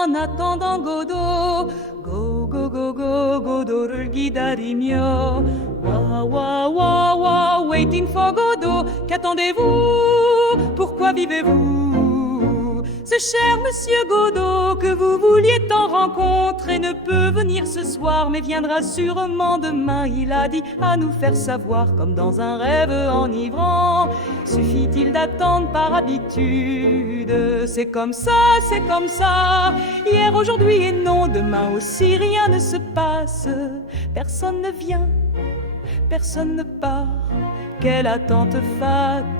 En attendant Godot, Godot를 기다리며 waiting for Godot. Qu'attendez-vous? Pourquoi vivez-vous? Ce cher monsieur Godot que vous vouliez tant rencontrer ne peut venir ce soir, mais viendra sûrement demain. Il a dit à nous faire savoir, comme dans un rêve enivrant. Suffit-il d'attendre par habitude? C'est comme ça, c'est comme ça. Hier, aujourd'hui et non, demain aussi, rien ne se passe. Personne ne vient, personne ne part. Quelle attente fatigante.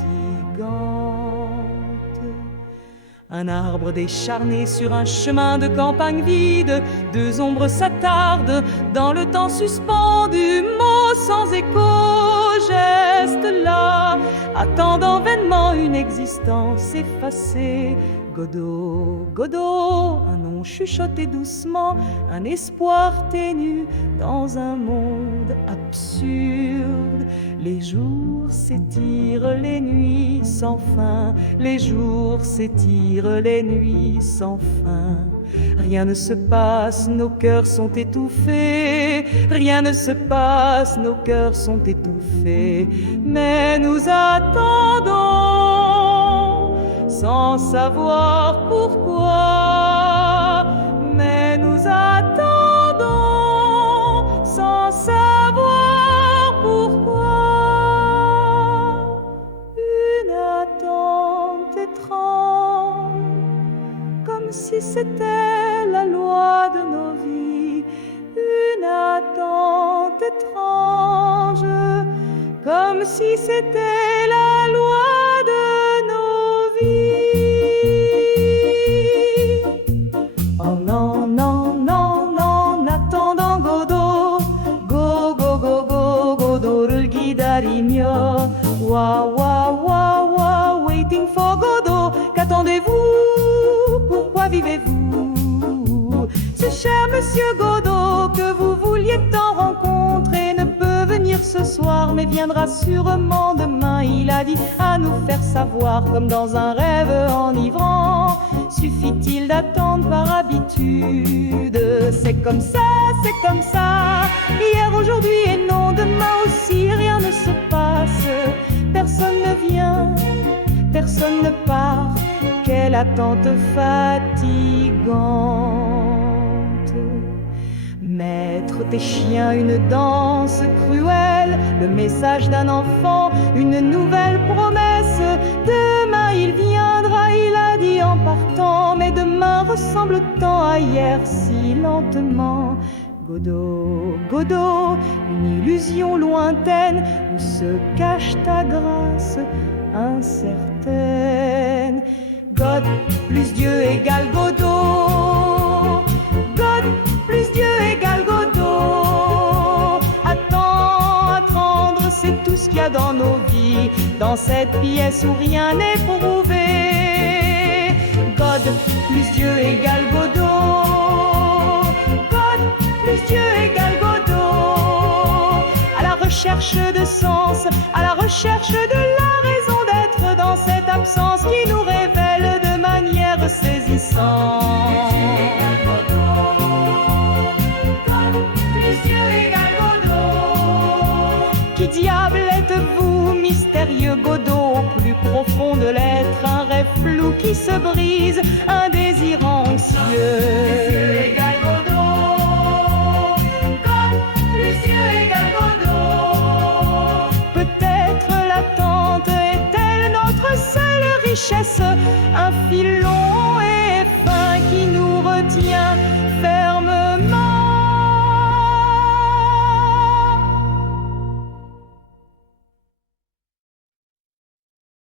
Un arbre décharné sur un chemin de campagne vide. Deux ombres s'attardent dans le temps suspendu. Mots sans écho, gestes là, attendant vainement une existence effacée. Godot, Godot, un nom chuchoté doucement, un espoir ténu dans un monde absurde. Les jours s'étirent, les nuits sans fin. Les jours s'étirent, les nuits sans fin. Rien ne se passe, nos cœurs sont étouffés. Rien ne se passe, nos cœurs sont étouffés. Mais nous attendons sans savoir pourquoi. Mais nous attendons sans savoir pourquoi. Une attente étrange, comme si c'était la loi de nos vies. Une attente étrange, comme si c'était la loi de nos vies. Oh non, non, non, non, attendant Godot, Godot를 기다리며 waiting for Godot. Qu'attendez-vous? Pourquoi vivez-vous? Ce cher monsieur Godot que vous vouliez tant rencontrer ne peut venir ce soir, mais viendra sûrement demain. Il a dit à nous faire savoir, comme dans un rêve enivrant. Suffit-il d'attendre par habitude? C'est comme ça, c'est comme ça. Hier, aujourd'hui et non, demain aussi, rien ne se passe. Personne ne vient, personne ne part. Quelle attente fatigante. Mettre tes chiens une danse cruelle, le message d'un enfant, une nouvelle promesse. Demain il viendra, il a dit en partant, mais demain ressemble tant à hier si lentement. Godot, Godot, une illusion lointaine où se cache ta grâce incertaine. God plus Dieu égale Godot. God plus Dieu égale Godot. Attendre, c'est tout ce qu'il y a dans nos vies, dans cette pièce où rien n'est prouvé. God plus Dieu égale Godot. God plus Dieu égale Godot. À la recherche de sens, à la recherche de la raison d'être dans cette absence qui nous révèle de manière saisissante. Qui diable êtes-vous, mystérieux Godot, au plus profond de l'être, un rêve flou qui se brise, un désir anxieux. Peut-être l'attente est-elle notre seule richesse, un fil